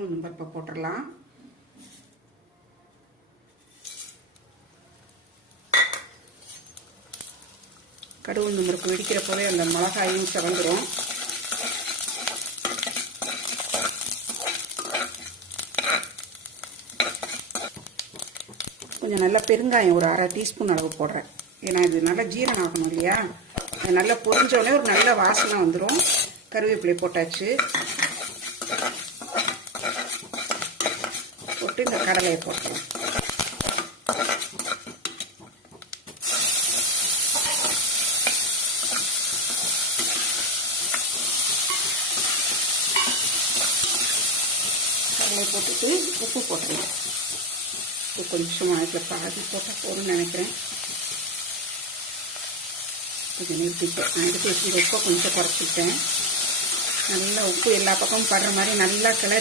உளுந்தம் பருப்பை போட்டுடலாம். கடுகு உளுந்தம் பருப்பு வெடிக்கிறப்பவே அந்த மிளகாயும் சிவந்துடும். கொஞ்சம் நல்லா பெருங்காயம் ஒரு 1/2 டீஸ்பூன் அளவு போடுறேன். ஏன்னா இது நல்லா ஜீரணம் ஆகணும் இல்லையா. அது நல்லா பொரிஞ்சோடனே ஒரு நல்ல வாசனை வந்துடும். கருவேப்பிலை போட்டாச்சு. போட்டு இந்த கடலையை போட்டலாம். கடலை போட்டுட்டு உப்பு போட்டுடலாம். கொஞ்சம் அதில் பாதி போட்டால் போதும்னு நினைக்கிறேன். கொஞ்சம் நிறுத்திட்டேன். நான் எடுத்து வச்சு உப்பை கொஞ்சம் குறைச்சிட்டேன். நல்லா உப்பு எல்லா பக்கமும் படுற மாதிரி நல்லா கிளறி